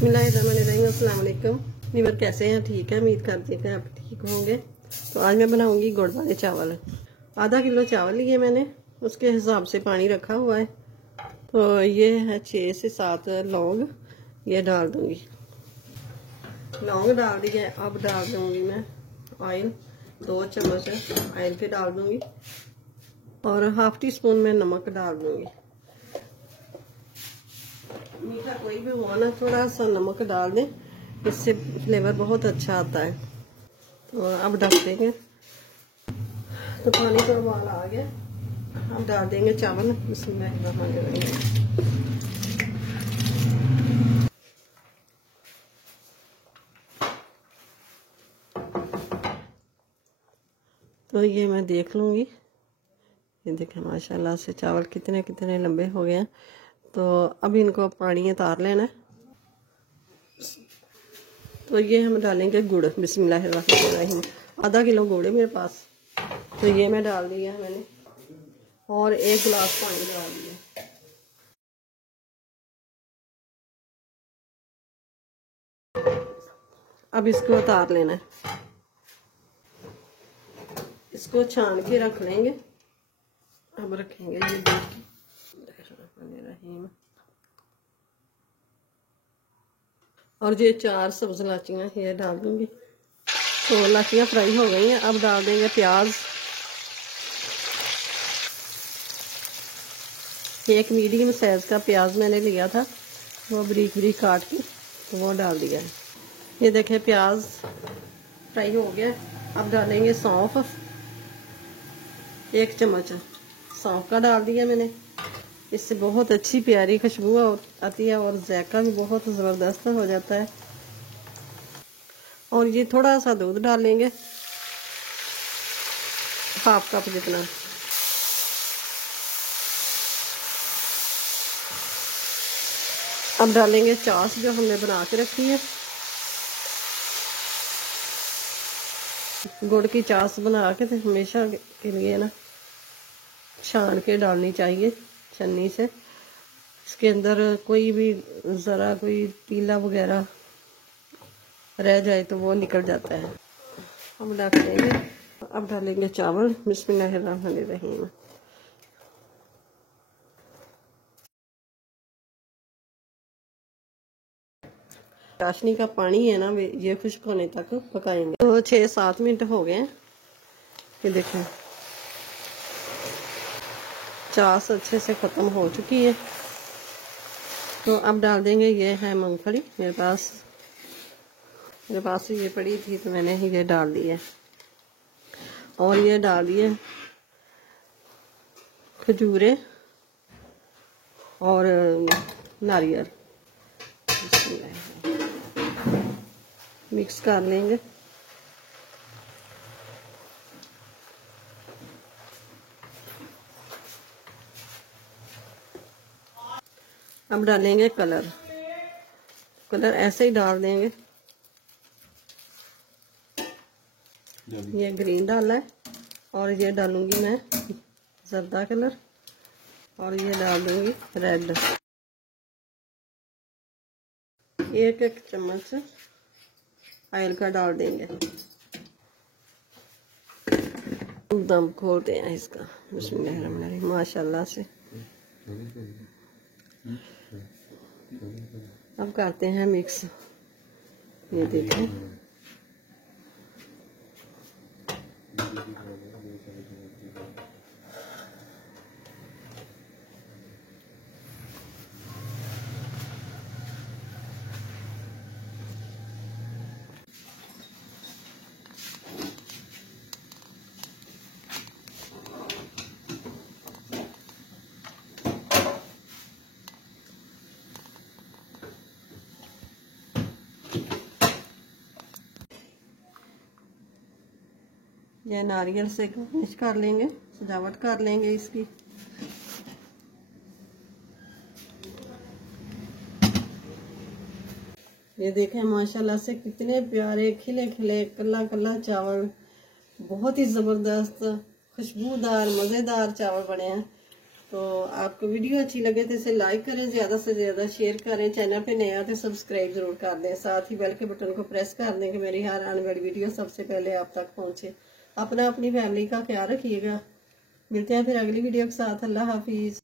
बिस्मिल्लाहिर्रहमानिर्रहीम। अस्सलाम वालेकुम वीवर, कैसे हैं? ठीक है, उम्मीद करती हूँ कि आप ठीक होंगे। तो आज मैं बनाऊंगी गुड़ वाले चावल। आधा किलो चावल लिए मैंने, उसके हिसाब से पानी रखा हुआ है। तो ये है 6 से 7 लौंग, ये डाल दूंगी। लौंग डाल दिए। अब डाल दूंगी मैं ऑयल, 2 चम्मच ऑयल के डाल दूंगी और हाफ टी स्पून में नमक डाल दूंगी। मीठा कोई भी हुआ ना, थोड़ा सा नमक डाल दें, इससे फ्लेवर बहुत अच्छा आता है। तो अब ढक देंगे। तो पानी का उबाल आ गया, अब डाल देंगे चावल। बिस्मिल्लाहिर्रहमानिर्रहीम। तो ये मैं देख लूँगी। ये देखें माशाल्लाह से चावल कितने कितने लंबे हो गए हैं। तो अब इनको पानी उतार लेना है। तो ये हम डालेंगे गुड़। बिस्मिल्लाहिर्रहमानिर्रहीम। आधा किलो गुड़ है मेरे पास, तो ये मैं डाल दिया है मैंने, और 1 गिलास पानी डाल दिया। अब इसको उतार लेना है, इसको छान के रख लेंगे। अब रखेंगे ये बिस्मिल्लाहिर्रहमानिर्रहीम। और ये 4 सब्ज इलाचियाँ ये डाल दूंगी। तो इलाचियाँ फ्राई हो गई हैं। अब डाल देंगे प्याज। एक मीडियम साइज का प्याज मैंने लिया था, वो बारीक बारीक काट के तो वो डाल दिया है। ये देखें प्याज फ्राई हो गया। अब डालेंगे सौंफ, 1 चम्मच सौंफ का डाल दिया मैंने। इससे बहुत अच्छी प्यारी खुशबू आती है और जायका भी बहुत ज़बरदस्त हो जाता है। और ये थोड़ा सा दूध डालेंगे, हाफ कप जितना। अब डालेंगे चाश जो हमने बना के रखी है। गुड़ की चाश बना के तो हमेशा के लिए ना छान के डालनी चाहिए छन्नी से। इसके अंदर कोई भी ज़रा कोई पीला वगैरह रह जाए तो वो निकल जाता है। हम ढक देंगे। अब डालेंगे चावल। बिस्मिल्लाहिर्रहमानिर्रहीम। चाशनी का पानी है ना, ये खुश्क होने तक पकाएंगे। तो 6-7 मिनट हो गए हैं। ये देखें चाश अच्छे से ख़त्म हो चुकी है। तो अब डाल देंगे, ये है मूंगफली मेरे पास ये पड़ी थी तो मैंने ये डाल दी है। और ये डाल दिए खजूरें और नारियल। मिक्स कर लेंगे। अब डालेंगे कलर ऐसे ही डाल देंगे। ये ग्रीन डाला है और ये डालूंगी मैं जर्दा कलर, और ये डाल दूंगी रेड। 1 चम्मच ऑयल का डाल देंगे। दम खोलते हैं इसका। बिस्मिल्लाहिर्रहमानिर्रहीम। माशाल्लाह से अब करते हैं मिक्स। ये देखें ये नारियल से गार्निश कर लेंगे, सजावट कर लेंगे इसकी। ये देखें माशाल्लाह से कितने प्यारे खिले खिले कल्ला कल्ला चावल, बहुत ही ज़बरदस्त खुशबूदार मज़ेदार चावल बने हैं। तो आपको वीडियो अच्छी लगे तो इसे लाइक करें, ज्यादा से ज्यादा शेयर करें। चैनल पे नया तो सब्सक्राइब जरूर कर दें, साथ ही बेल के बटन को प्रेस कर दें कि मेरी हर आने वाली वीडियो सबसे पहले आप तक पहुंचे। अपना अपनी फैमिली का ख्याल रखिएगा। मिलते हैं फिर अगली वीडियो के साथ। अल्लाह हाफिज।